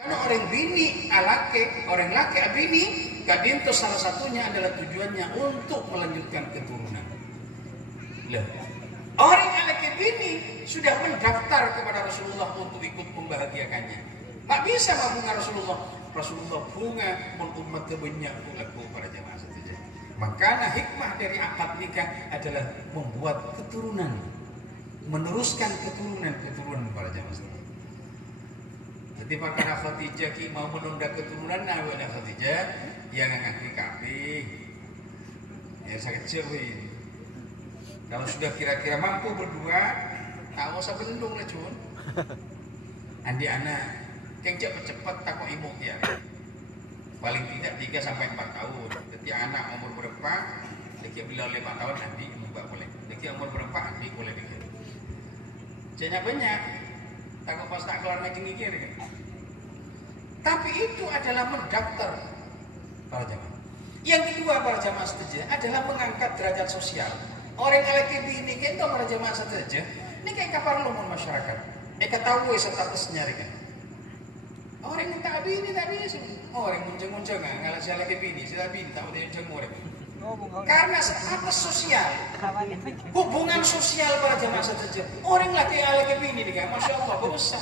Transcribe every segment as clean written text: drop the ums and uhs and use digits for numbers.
Karena orang bini alake, orang laki abini, kadinto salah satunya adalah tujuannya untuk melanjutkan keturunan. Loh, orang alake bini sudah mendaftar kepada Rasulullah untuk ikut membahagiakannya. Tak bisa bunga Rasulullah. Rasulullah bunga umat kebanyak laku para jamaah saja. Makanya hikmah dari akad nikah adalah membuat keturunan, meneruskan keturunan para jamaah saja. Jadi perkara Khadijah ki mau menunda keturunan awalnya Khadijah yang ngakui kabeh. Ya sakit cewek. Kalau sudah kira-kira mampu berdua, tak usah bendung lah cun. Andi anak, yang cepat-cepat takut ibu ya. Paling tidak 3 sampai 4 tahun. Jadi anak umur berapa? Jadi bila 5 tahun andi mbak boleh. Jadi umur berapa andi boleh dikit. Jangan banyak. Takut pas tak kelar ngaji ngikir kan. Tapi itu adalah mendaftar para jamaah. Yang kedua para jamaah setuju adalah mengangkat derajat sosial. Orang laki bini kita para jamaah setuju. Ini kayak kapal lumon masyarakat. Ketahui statusnya kan. Orang yang tak bini tak bisa. Orang muncung-muncung ngalah saya laki bini, saya bini tak boleh jenguk orang. Karena status sosial, hubungan sosial para jamaah setuju. Orang laki bini nih kan, masya Allah besar.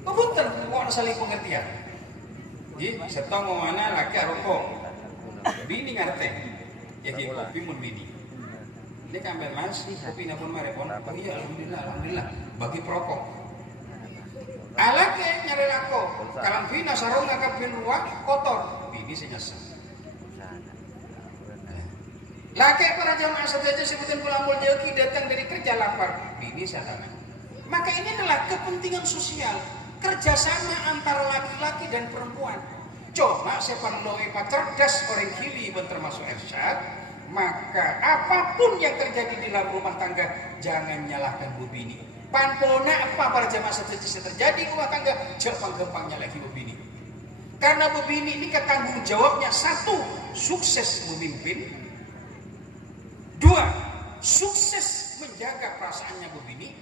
Kebetulan kok saling pengertian. Jadi setong mana laki rokok, bini ngerti. Ya kayak kopi mun bini. Ini kambil mas, kopi napun marepon. Iya alhamdulillah. Bagi perokok. Alake nyari lako, kalam bina sarung ngakap bin ruak kotor. Bini senyasa. Laki para jamaah saja sebutin pulang muljaki datang dari kerja lapar. Bini satangan. Maka ini adalah kepentingan sosial. Kerjasama antara laki-laki dan perempuan. Coba siapa loepa cerdas orang kili termasuk Ersyad, maka apapun yang terjadi di dalam rumah tangga jangan nyalahkan bu bini. Panpona apa para jamaah setuju terjadi di rumah tangga jangan gampang nyalahi bu bini. Karena bu bini ini tanggung jawabnya 1, sukses memimpin. 2, sukses menjaga perasaannya bu bini.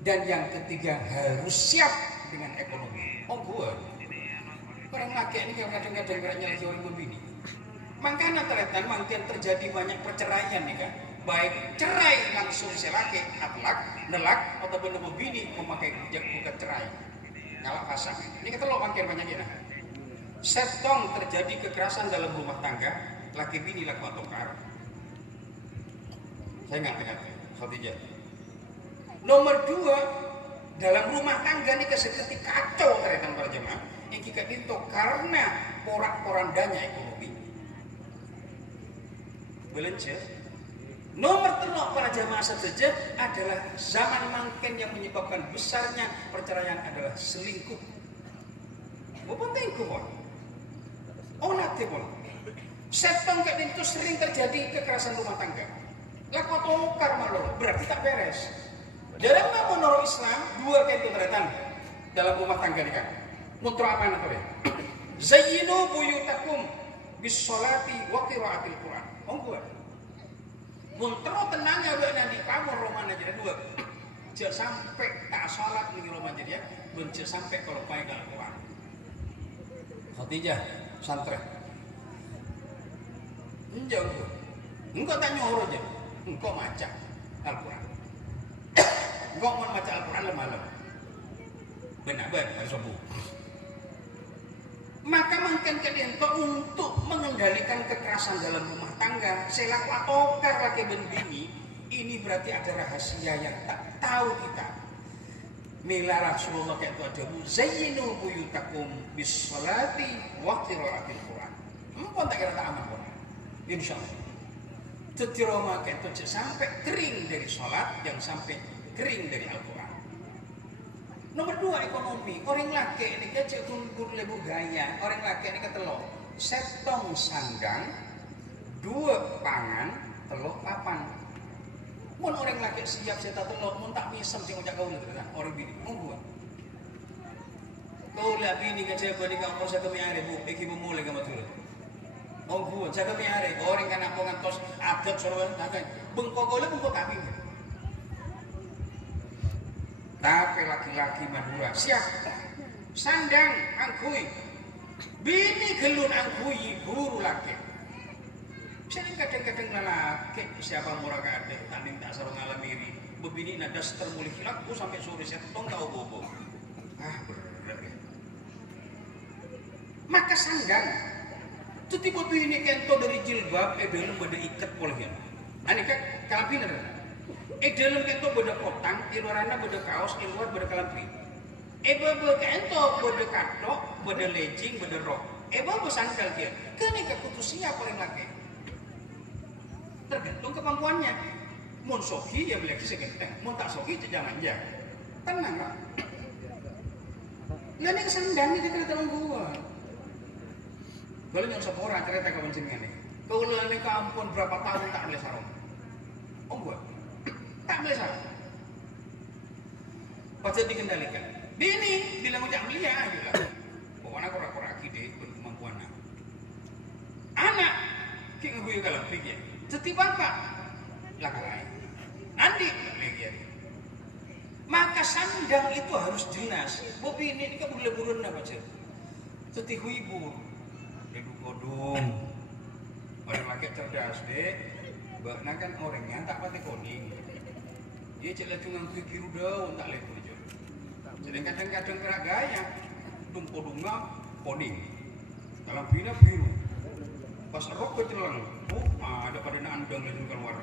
Dan yang ketiga harus siap dengan ekonomi. Oh gue orang laki ini kadang-kadang beratnya lagi orang berbini. Makanya ternyata makin terjadi banyak perceraian nih kan. Baik cerai langsung si laki, atlak, nelak, atau benar berbini memakai bukan cerai. Ngalak pasang. Ini kita lo makin banyak ya. Setong terjadi kekerasan dalam rumah tangga, laki bini laku atokar. Saya ngerti. Khadijah. Nomor 2, dalam rumah tangga ini seperti kacau ternyata para jemaah yang kita itu karena porak-porandanya ekonomi. Belencer. Nomor 3 para jemaah saja adalah zaman mangken yang menyebabkan besarnya perceraian adalah selingkuh. Bukan tengkuh. Oh nanti pun. Setong kayak itu sering terjadi kekerasan rumah tangga. Laku tokar malu berarti tak beres. Dalam menurut Islam 2 kayak itu ternyata dalam rumah tangga nih kan. Mutra apa nak ya? Zayyinu buyutakum bis sholati wa qiraatil Quran. Ongko. Muntro tenangnya buat nanti kamu roman aja 2. Jangan sampai tak salat nih roman jadi ya. Benci sampai kalau pakai Al-Quran. Khadijah santri. Enjauh. Engkau tak nyuruh aja. Engkau maca Al-Quran. Engkau mau baca Al-Quran malam. Benar-benar harus sembuh. Maka makan kalian untuk mengendalikan kekerasan dalam rumah tangga, selaku atokar laki bini, ini berarti ada rahasia yang tak tahu kita. Mila Rasulullah kayak itu ada zayyinu buyutakum bis sholati wa qiraatil Quran. Empon tak kira tak aman pun. Insyaallah. Cetiroma kayak itu sampai kering dari sholat, yang sampai kering dari Al-Quran. Nomor 2 ekonomi. Orang laki ini kecil kundur lebu gaya. Orang laki ini ketelok setong sanggang, 2 pangan, telok papan. Mun orang laki siap saya telok, mun tak misem sih ngajak kau gitu kan. Orang bini, gua. Kau lihat bini kecil bani kamu saya kemiare bu, iki memulai kamu turun. Gua saya kemiare. Orang kan aku ngantos adat suruh kan. Bengkok kau bengkok kami. Tapi laki-laki Madura siap sandang angkui bini gelun angkui guru laki. Saya kadang-kadang lelaki siapa murah kade tanding tak sarung alamiri bebini nadas termulih laku sampai sore setong tahu bobo. Berat ya. Maka sandang itu tiba bini kento dari jilbab belum beda ikat polehnya. Anika kalampi nera. Dalam kento beda kotang, luarana beda kaos, luar beda kalampi. Bebe kento beda katok, beda legging, beda rok. Bebe sandal dia. Kenika kutu siapa yang laki? Tergantung kemampuannya. Mun sohi ya beli segenteng, mun tak sohi jangan ya. Tenang lah. Ya nih sandang ini kita tolong gua. Kalau nyong sepora cerita ke pencingan nih. Kalau nih kampung berapa tahun tak beli sarung. Gua tak beli sarung. Pasti dikendalikan. Bini bilang ucap beli ya, bilang. Pokoknya korak-korak deh kemampuan. Anak kita gue kalau pikir. Setiap bapak lakalai. Nanti pikir. Maka sandang itu harus jelas. Bobi ini kan boleh-boleh apa cer? Setiap ibu. Ibu kodong. Orang laki cerdas deh. Bahkan kan orangnya tak pati koning. Dia celah cungang kiru daun tak lepas je. Jadi kadang-kadang gerak gaya. Kodongnya koning. Dalam bina biru. Pas rok kecelang. Ada pada andang dan keluar.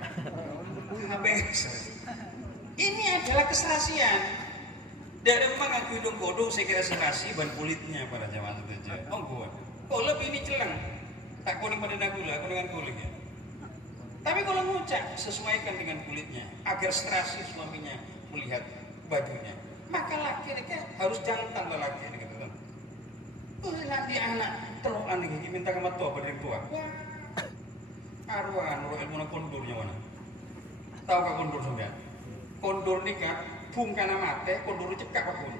Habis. Ini adalah keserasian. Dari memang aku hidung kodong saya kira serasi ban kulitnya pada zaman itu saja. Gua. Kok lebih ini celang. Tak kuning pada nagula, aku dengan kulitnya. Tapi kalau ngucap sesuaikan dengan kulitnya agar serasi suaminya melihat bajunya. Maka laki ini harus jantan lelaki ini gitu kan. Nanti anak telokan ini minta ke tua berdiri tua. Arwah ilmu kondurnya mana? Tahu kah kondur sudah? Kondur nikah, bungkana mate, kondur cekak pun.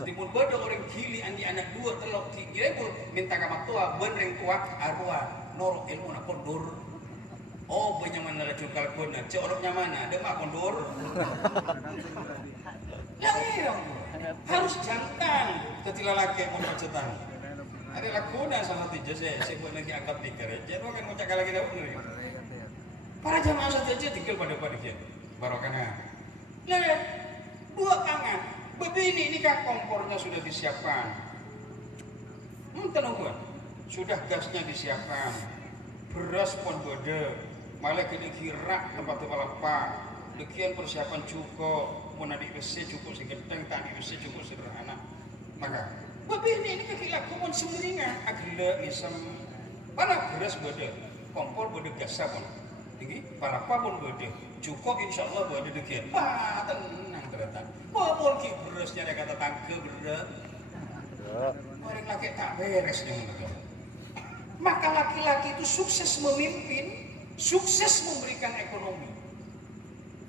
Jadi pun bodoh orang gili andi anak dua telok dia pun minta kamar tua, bener tua, arwah norok ilmu nak kondur. Oh banyak mana lah cukal kona, coroknya mana? Ada mak kondur. Lah harus jantan, ketika laki mau macetan. Ada lakuna sama tiga saya buat lagi angkat tikar. Jadi kan mau cakap lagi dah bener. Para jamaah saja tinggal pada dia. Barokahnya. Lihat, dua tangan. Begini ini kan kompornya sudah disiapkan. Tenang buat. Sudah gasnya disiapkan. Beras pun beda. Malah kena kira tempat apa. Demikian persiapan cukup. Mau nadi besi cukup segenteng, tadi besi cukup sederhana. Maka begini ini kaki laku pun semeringan. Agak ngisem. Mana beras beda. Kompor beda gas pun. Tinggi, para pun beda. Cukup insya Allah buat demikian. Wah tenang ternyata. Walaupun ki berasnya ada kata tangke berat. Orang laki tak beres dengan itu. Maka laki-laki itu sukses memimpin, sukses memberikan ekonomi.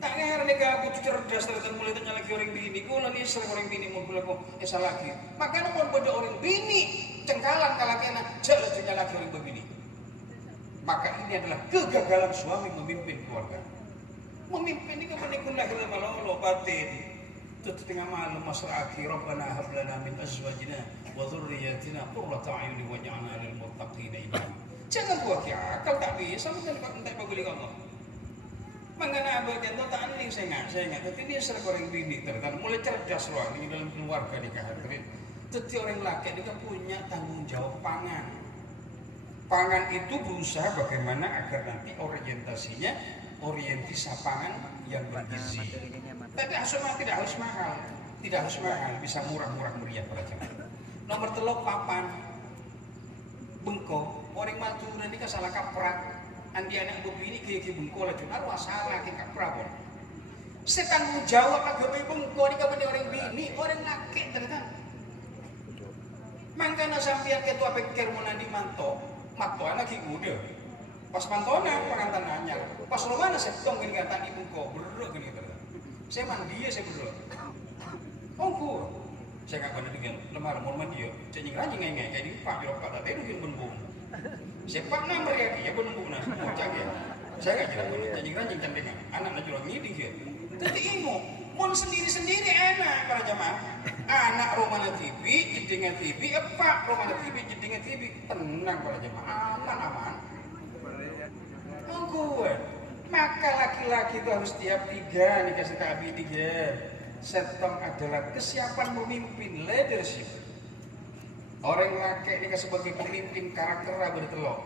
Tak ngar nega aku cerdas ternyata mulai tanya lagi orang bini. Kau nanti sering orang bini mau bilang kok salah lagi. Maka namun pada orang bini cengkalan kalakena jalan tanya lagi orang begini. Maka ini adalah kegagalan suami memimpin keluarga. Memimpin ini kebenikun lahir malah batin. Itu tengah malam masalah akhir Rabbana hab lana min azwajina wa dhurriyyatina qurrata a'yun waj'alna lil muttaqina imama. Jangan buat akal tak bisa mentai paguli Allah. Mangana bagian tu tak aning saya ingat. Tapi ini serba orang bini ternyata mulai cerdas loh di dalam keluarga nikahan. Jadi orang laki ini kan punya tanggung jawab pangan. Pangan itu berusaha bagaimana agar nanti orientasinya orientasi pangan yang bergizi. Tapi tidak harus mahal, bisa murah-murah meriah pada jamaah. Nomor telok papan, bengkok, orang Madura ini kan salah kaprak. Andi anak begini kayak bengkok lah cuma arwah salah kayak kaprak pun. Saya tanggung jawab agama bengkok ini kepada orang bini, orang laki ternyata. Mangkana sampian ketua pikir mau nanti mantok. Mato anak muda. Pas mantona pengantin anyar. Pas romana setong gini kata ibu kok beruk gini kata. Saya mandi saya beruk. Ongku. Saya nggak pernah dengan lemar mau mandi yo. Saya nyingranjing ngai kayak di pak yo kata tadi mungkin benbung. Saya pak nama ya dia benbung nas mau cagi. Saya nggak jelas pernah. Saya nyingranjing candengan. Anak nak jual ngidi dia. Tapi ingo Mun sendiri-sendiri enak para jamaah. Anak Romana TV, jedingan TV, Pak Romana TV, jedingan TV, tenang para jamaah, aman-aman. Tungguan. Maka laki-laki itu harus tiap 3 dikasih KB 3. Setong adalah kesiapan memimpin, leadership. Orang laki ini sebagai pemimpin karakter bertelok.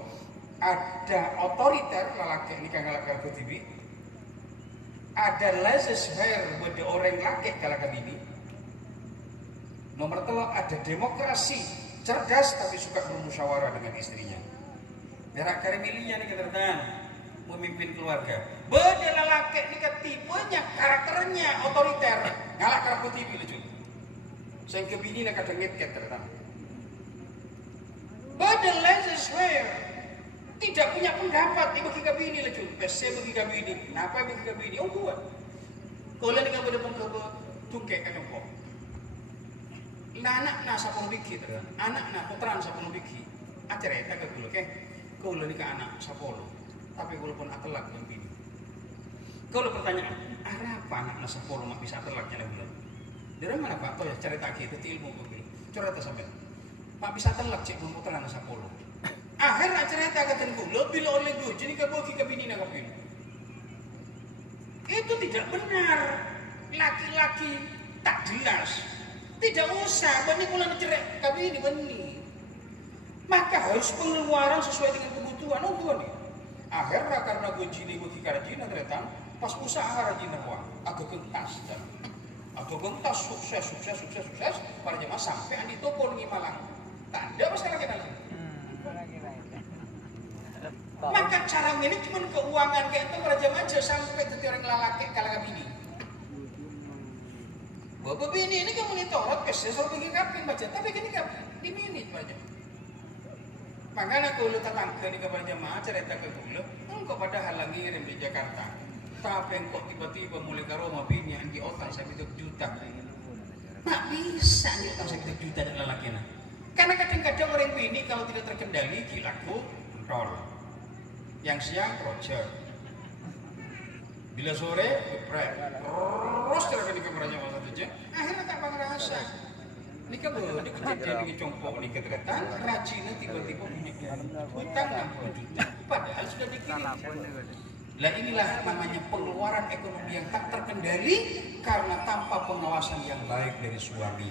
Ada otoriter laki ini kan ngalakar ke TV. Ada laissez-faire buat orang laki kalahkan ini. Nomor 3 ada demokrasi, cerdas tapi suka bermusyawarah dengan istrinya. Berak kari milihnya nih ketertaan memimpin keluarga. Beda laki ini tipenya, karakternya otoriter, ngalakar ke TV lucu. Saya ke bini nak kadang ngeket terutama. Beda laissez-faire. Tidak punya pendapat, ibu kita bini lah cuy. PC bagi kami ini, kenapa bagi kami ini? Oh buat. Kalau ni kamu ada pengkau tungkek kan kau. Anak nak sapul biki terus, anak nak putra sapul biki. Acara itu agak dulu, ke? Kau ni ke anak sapul, tapi walaupun atelak dan bini. Kalau pertanyaan, apa anak nak sapul mak bisa atelaknya lagi? Dari mana Pak? Tahu ya cerita kita ilmu kau ini. Cerita sampai. Mak bisa atelak cek pun putra nak sapul. Akhir nak cerita kata kula bila oleh gue jadi kabagi kabini nak kapin. Itu tidak benar. Laki-laki tak jelas. Tidak usah bani kula nak cerai kabini bani. Maka harus pengeluaran sesuai dengan kebutuhan gue nih. Akhir karena gue jini bagi karjina ternyata pas usaha rajin uang agak gentas dan agak gentas sukses pada jemaah sampai andi toko di Malang. Tak ada masalah kita lagi. Maka cara manajemen keuangan kayak itu rajam aja sampai jadi orang lalaki kalah bini. Bapak bini ini kan monitorot kesnya soal bikin kapin baca, tapi gini kan di minit baca. Makanya kalau tetangga ini kepada jemaah cerita ke gue, engkau pada halangi ngirim di Jakarta. Tapi engkau tiba-tiba mulai ke Roma bini yang di otak sampai 1 juta. Nggak bisa di otak sampai 1 juta dan lelaki. Karena kadang-kadang orang bini kalau tidak terkendali gilaku kontrol. Yang siang Roger, bila sore geprek, terus terus di kameranya masa saja. Akhirnya tak bang rasa. Nikah boleh di kejadian ini congkok nikah terketan, rajinnya tiba-tiba punya hutang 60 juta, padahal sudah dikirim. Lah inilah namanya pengeluaran ekonomi yang tak terkendali karena tanpa pengawasan yang baik dari suami.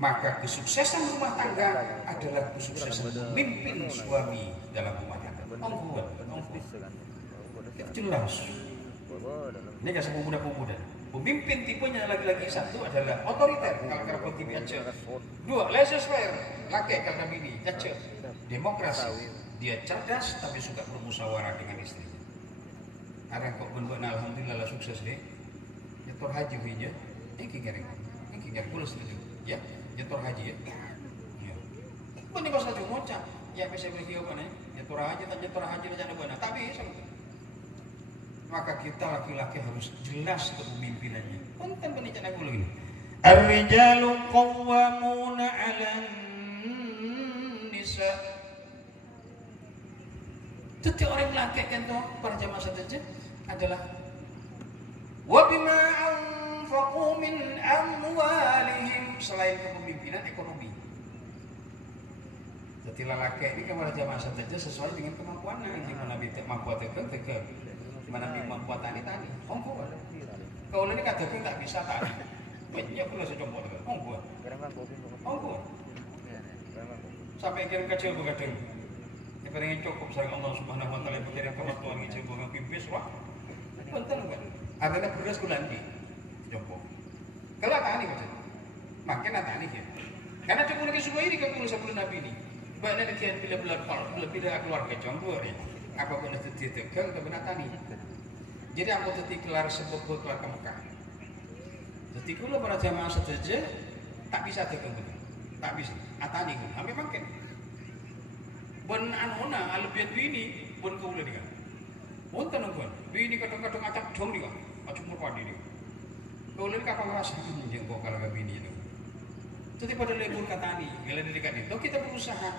Maka kesuksesan rumah tangga adalah kesuksesan pemimpin suami dalam rumah tangga. Jelas. Ini kasih pemuda-pemuda. Pemimpin tipenya lagi-lagi satu adalah otoriter, kalau kerapot TV aja. 2, laissez-faire, laki kalau bini, aja. Demokrasi, dia cerdas tapi suka bermusyawarah dengan istrinya. Ada kok benar alhamdulillah sukses deh. Nyetor haji punya, ini kira pulas setuju, ya. Nyetor haji ya. Ini pas satu ngocap, ya bisa bagi apa nih? Nyetor haji tak nyetor haji tak ada benar, tapi maka kita laki-laki harus jelas kepemimpinannya. Konten penicana gue lagi. Ar-rijalu qawwamuna 'alan nisa. Jadi orang laki kan tuh para jamaah saja adalah wa bima anfaqu min amwalihim, selain kepemimpinan ekonomi. Jadi laki ini kan para jamaah saja sesuai dengan kemampuannya. Gimana bisa mampu tegak mana mampu tani, ongko. Kalau ini kata gue nggak bisa tani, banyak pula sejompol juga, ongko. Sampai kirim kecil begadang, kita ingin cukup sayang Allah Subhanahu Wa Taala berkirim kemampuan ngicil bunga pipis wah, penting kan? Adanya beras kulanti, jompol. Kalau tani macam, makin tani ya. Karena cuma lagi semua ini kan sebelum Nabi ini, banyak kian bila tidak keluarga jompol ya. Apapun itu ditegal ke benar tani. Jadi aku tadi kelar sebut kelar ke Mekah. Jadi kalau para jamaah setuju tak bisa tegal betul, tak bisa. Atani kami makin. Bon anona albiat bini bon kau boleh dia. Bon tanong bon bini kadang-kadang acak dong dia, acuk merpati dia. Kau boleh kapal ras yang kau kalau bini itu. Jadi pada lebur katani, bila dekat itu kita berusaha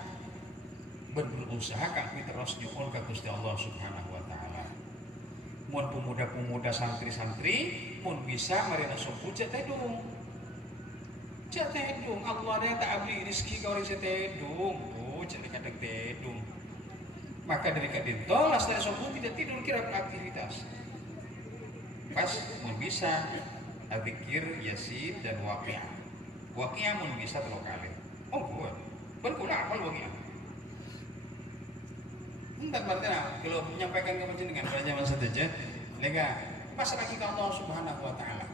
kami terus nyuhun ke Gusti Allah Subhanahu Wa Taala. mun pemuda-pemuda santri-santri mun bisa marina subuh cek tedung Allah ada tak abli rezeki kau orang setedung cek kadang tedung maka dari kadinto lastari subuh tidak tidur kira aktivitas pas mun bisa Al-Zikir, Yasin, dan Waqi'ah. Waqi'ah mun bisa 3 kali. Oh, buat. Kan kula apal Waqi'ah. Entah berarti kalau menyampaikan ke panjenengan pada zaman saja, lega pas lagi ke Allah Subhanahu wa taala.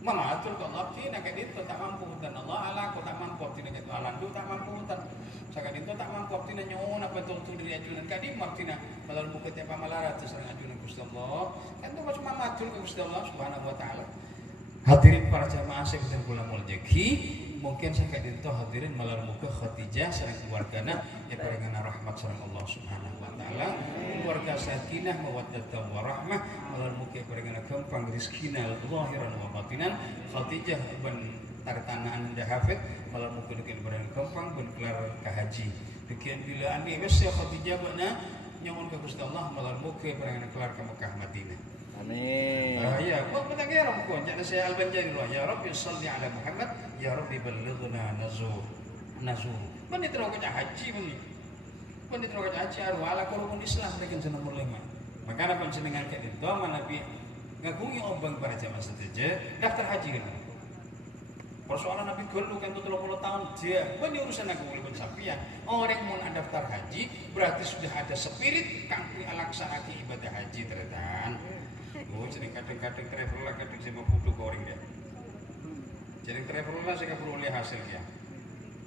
Mamatul ke Allah tina ke itu tak mampu dan Allah ala ko tak mampu tina ke alandu tak mampu dan saka itu tak mampu tina nyon apa betul diri ajunan kadi tina balal buku tiap pamalara terserang ajunan Gusti Allah. Kan itu cuma matul ke Gusti Allah Subhanahu wa taala. Hadirin para jamaah sekalian kula muljaki, mungkin saya itu hadirin malar muka Khadijah sareng keluargana ya paringana rahmat sareng Allah Subhanahu wa taala, keluarga sakinah mawaddah warahmah, malar muka paringana gampang rezekina zahiran wa batinan. Khadijah ben tartanaan anda hafid, malar muka deukeun paringana gampang ben kelar ka haji. Deukeun bila andi wes Khadijah bana nyuwun ka Gusti Allah malar muka paringana kelar ka Mekah Madinah. Amin. Ya, buat kita kira bukan. Jadi saya Al-Banjari doa, ya Rabbi salli ala Muhammad, ya Rabbi ballighna nazur. Bani terokat haji bani. Bani terokat haji arwah ala korban Islam dengan nomor 5. Maka apa jenengan ke itu Nabi ngagungi obang para jamaah setuju daftar haji kan. Persoalan Nabi gelu kan 30 tahun dia. Bani urusan aku ulun sapian. Orang mau daftar haji berarti sudah ada spirit kanggo alaksanakan ibadah haji teretan. Jadi kadang-kadang travel lah kadang saya mau butuh orang dia. Jadi travel lah saya perlu oleh hasilnya.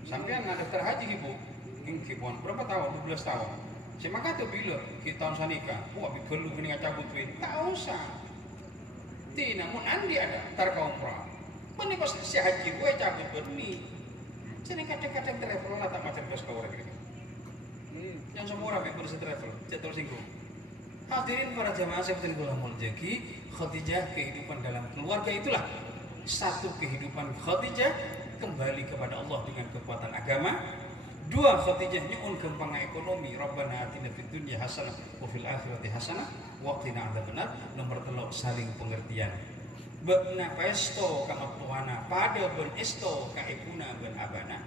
Sampai anak daftar haji ibu, kibuan berapa tahun? 12 tahun. Saya maka tuh bila kita tahun sanika, wah bikul lu gini ngacabut duit, tak usah. Tina, mun andi ada tarka umrah. Mana kau si haji gue cabut berni. Jadi kadang-kadang travel lah tak macam bos kau orang ini. Yang semua orang yang berusaha travel, jatuh singgung. Hadirin para jamaah sekalian kula muljaki, Khadijah kehidupan dalam keluarga itulah satu kehidupan Khadijah kembali kepada Allah dengan kekuatan agama. 2 Khadijah nyuun gampang ekonomi, Rabbana atina fid dunya hasanah wa fil akhirati hasanah wa qina adzabannar. Nomor 3 saling pengertian. Beuna paesto ka matuana, pada ben esto ka ibuna ben abana.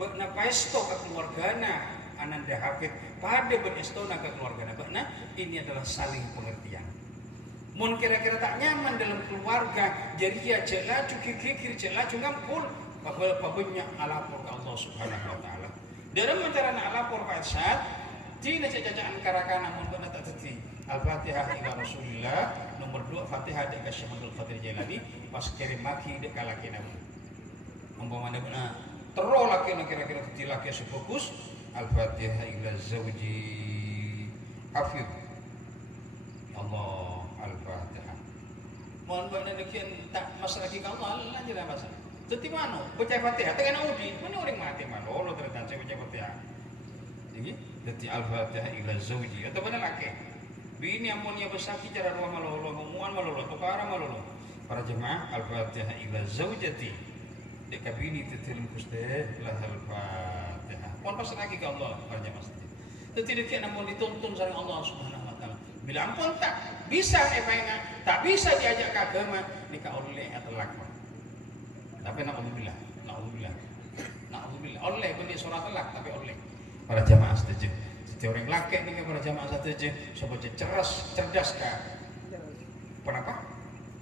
Beuna paesto ka keluargana Ananda Hafid pada benestona ke keluarga nah ini adalah saling pengertian. Mun kira-kira tak nyaman dalam keluarga jadi ya jelaju kikir jelaju ngampul babanya alapor ke Allah Subhanahu wa taala. Dalam mencara alapor pada saat dina cacaan karakana mun beuna tak teti Al-Fatihah ila Rasulillah, nomor 2 Fatihah dek Syekh Abdul Qadir Jailani pas kirim maki dek kalakina. Umpamana beuna tero lakina kira-kira kecil laki sefokus Al-Fatihah ila zawji hafid Allah Al-Fatihah. Mohon buatnya dekian tak masalah kita Allah lanjut apa sih? Jadi mana? Baca Fatihah tengah udi, mana orang mati mana? Lo ternyata baca Fatihah. Jadi Al-Fatihah ila zawji atau mana laki? Bini amonnya besar bicara dua malolo, ngomongan malolo, tukara malolo. Para jemaah Al-Fatihah ila zawjati. Dekat bini tetelim kuste lahal Fatihah. Mohon pas lagi ke Allah para jemaah. Tidak kena mau dituntun sama Allah Subhanahu wa taala. Bila ampun tak bisa tak bisa diajak ke agama nikah oleh atau lakon. Tapi naudzubillah. Oleh benih surat telak tapi oleh para jemaah setuju. Setiap orang laki nikah para jemaah setuju supaya cerdas kah? Kenapa?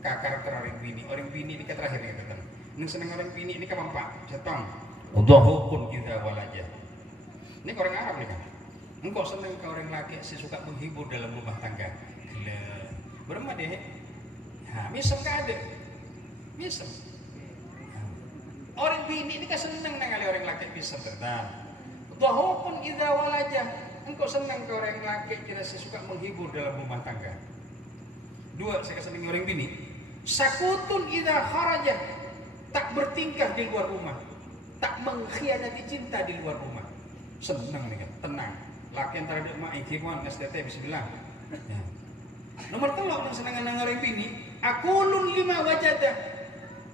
Karakter orang bini nikah terakhir nih kata. Neng seneng orang bini nikah mampak, cetong. Udhahukun kita walajah. Ini orang Arab nih kan. Engkau seneng ke orang laki suka menghibur dalam rumah tangga. Gila. Berapa deh? Nah, misal ada. Misal. Orang bini ini kan seneng kali orang laki bisa tentang. Dhahukun idza walajah. Engkau seneng ke orang laki kira suka menghibur dalam rumah tangga. 2 saya seneng orang bini. Sakutun idza kharajah. Tak bertingkah di luar rumah. Tak mengkhianati cinta di luar rumah. Seneng nih kan, tenang. Laki antara dek mak ikhwan STT bismillah. Ya. Nomor 3 yang senengan orang bini, akulun 5 wajadah.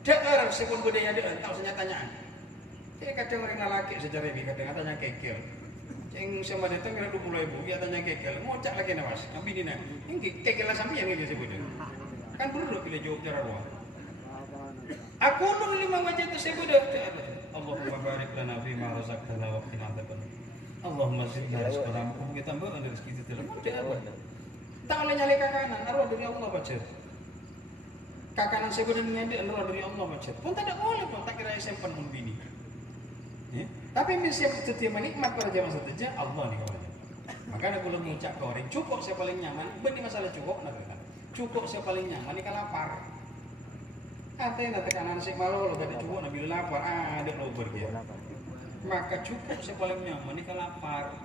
Deer sepun budaya deer, tahu senyatanyaan. Kayak kadang orang laki sejarah ini kadang katanya kekil. Yang sama datang kena 20.000, dia tanya kekel, ngocak lagi nawas, ambil ini nak. Ini kekel lah sampai yang dia sebut. Kan perlu bila jawab cara luar. Aku nung 5 wajah itu sebut Allahumma barik lana fi ma razaqtana wa qina adzaban. Allahumma zidna rizqana, kita tambahkan rezeki kita dalam apa? Tak oleh nyalek kakanan, naruh dari Allah baca. Kakanan sebenarnya dia naruh dari Allah baca. Pun tak boleh pun, tak kira simpan pun bini. Tapi mesti setiap menikmat pada zaman seterusnya Allah nih kawannya. Makanya kalau mengucap ke orang cukup saya paling nyaman, benih masalah cukup nak kan? Cukup saya paling nyaman ini kalau lapar. Katanya nanti kanan si malu lo tadi cukup nabi lapar, ada lo berdia. Maka cukup saya paling nyaman ini kalau lapar.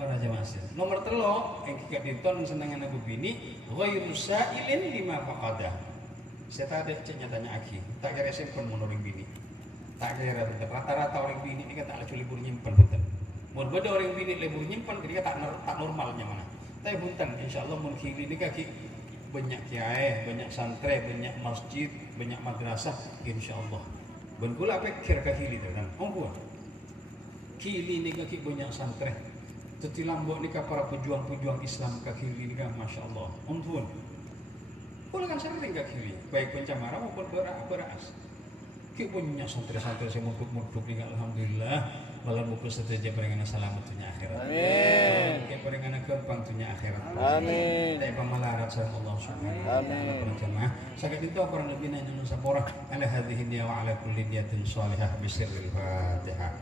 Para jamaah. Nomor 3 yang kita diton senangan aku bini, ghairu sa'ilin lima faqadah. Saya tadi nyatanya aki, tak kira simpen menurut bini. Tak kira betul. Rata-rata orang bini ini kan tak lagi libur nyimpan betul. Mun beda orang bini libur nyimpan ketika tak normalnya mana. Tapi buntan, insyaallah mun kiri ini kaki banyak kiai, banyak santri, banyak masjid, banyak madrasah, insyaallah. Ben kula pikir ka kiri tu kan. Ongko. Kiri ini kaki banyak santri. Tetilambok ni para pejuang-pejuang Islam ka kiri ni kan masyaallah. Ongko. Kula kan sering ka kiri, baik pencamara maupun beras. Kita punya santri-santri saya muduk-muduk ini alhamdulillah malam buku setuju peringana selamat dunia akhirat. Amin. Kita peringana gampang dunia akhirat. Amin. Tapi pamalarat sama Allah Subhanahu wa taala jemaah. Sakit itu kurang lebih nanya nusapora ala hadhihi wa ala kulli niyatin shalihah bisirril Fatihah.